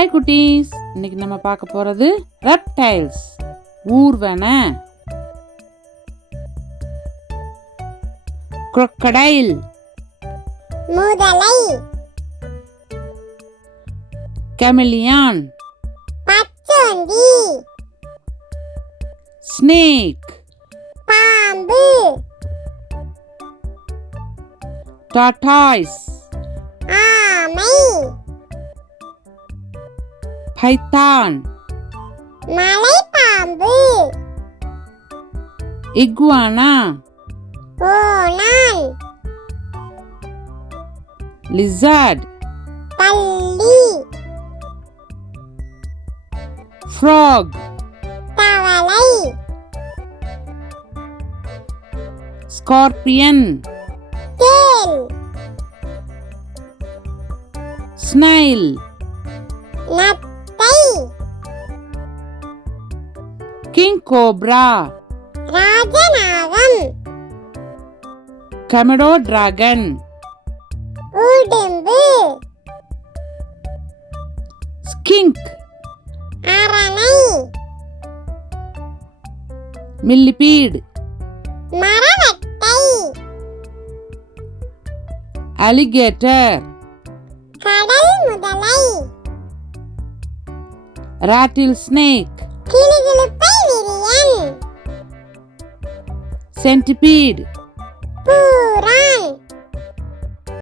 Hi குட்டீஸ், இன்னைக்கு நம்ம பார்க்க போறது ரெப்டைல்ஸ் ஊர்வன. crocodile முதலை, chameleon பச்சோந்தி, snake பாம்பு, tortoise ஆமை, python மலைப்பாம்பு, iguana ஓநாய், lizard பல்லி, frog தவளை, scorpion தேள், snail நத்தை, king cobra ராஜநாகம், komodo dragon உடும்பு, skink அரணை, millipede மரவட்டை, alligator கடல் முதலை, rattle snake கிளுகிளுப்பை விரியன், centipede